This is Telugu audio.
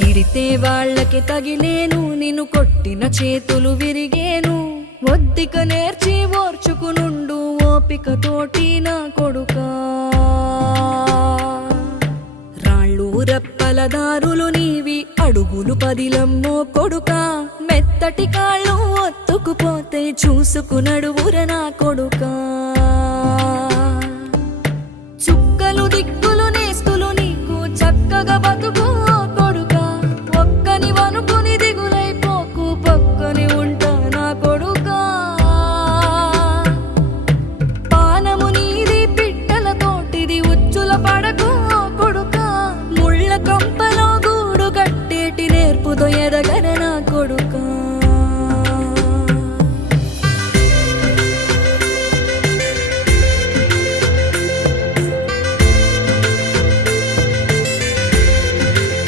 తిడితే వాళ్ళకి తగిలేను, నిన్ను కొట్టిన చేతులు విరిగేను. ఒద్దిక నేర్చి ఓర్చుకునుండు ఓపికతోటి నా కొడుకా. రాళ్ళు రప్పల దారులు నీవి, అడుగులు పదిలమ్మో కొడుకా. మెత్తటి కాళ్ళు ఒత్తుకుపోతే చూసుకునడువుర నా కొడుకా. చుక్కలు దిక్కులు నేస్తులు నీకు చక్కగా బతుకు కొడుకా. ఒక్కని వనుకుని దిగులైపోకు, పక్కని ఉంటా నా కొడుకా. పానము నీది పిట్టల తోటిది, ఉచ్చుల పడకు కొడుకా. ముళ్ళ కంపలో గూడు కట్టేటి నేర్పుతో ఎదగ